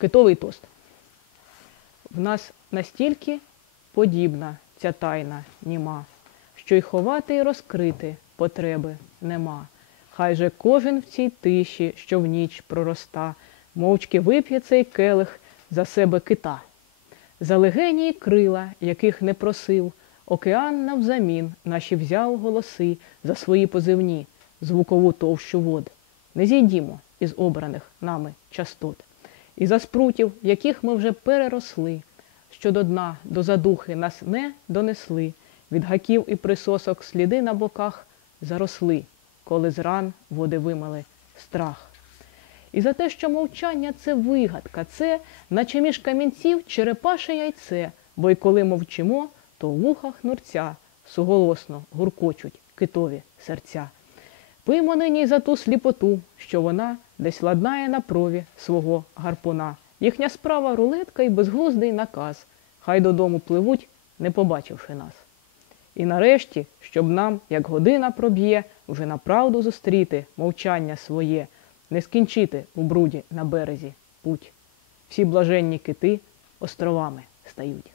Китовий тост. В нас настільки подібна ця тайна німа, що й ховати і розкрити потреби нема. Хай же кожен в цій тиші, що в ніч пророста, мовчки вип'є цей келих за себе кита. За легені й крила, яких не просив, океан навзамін наші взяв голоси за свої позивні, звукову товщу вод. Не зійдімо із обраних нами частот. І за спрутів, яких ми вже переросли, що до дна, до задухи нас не донесли, від гаків і присосок сліди на боках заросли, коли з ран води вимили страх. І за те, що мовчання це вигадка, це, наче між камінців, черепаше яйце, бо й коли мовчимо, то в вухах нурця суголосно гуркочуть китові серця. Пиймо нині за ту сліпоту, що вона десь ладнає на прові свого гарпуна. Їхня справа рулетка й безглуздий наказ. Хай додому пливуть, не побачивши нас. І нарешті, щоб нам, як година проб'є, вже на правду зустріти мовчання своє, не скінчити у бруді на березі путь. Всі блаженні кити островами стають.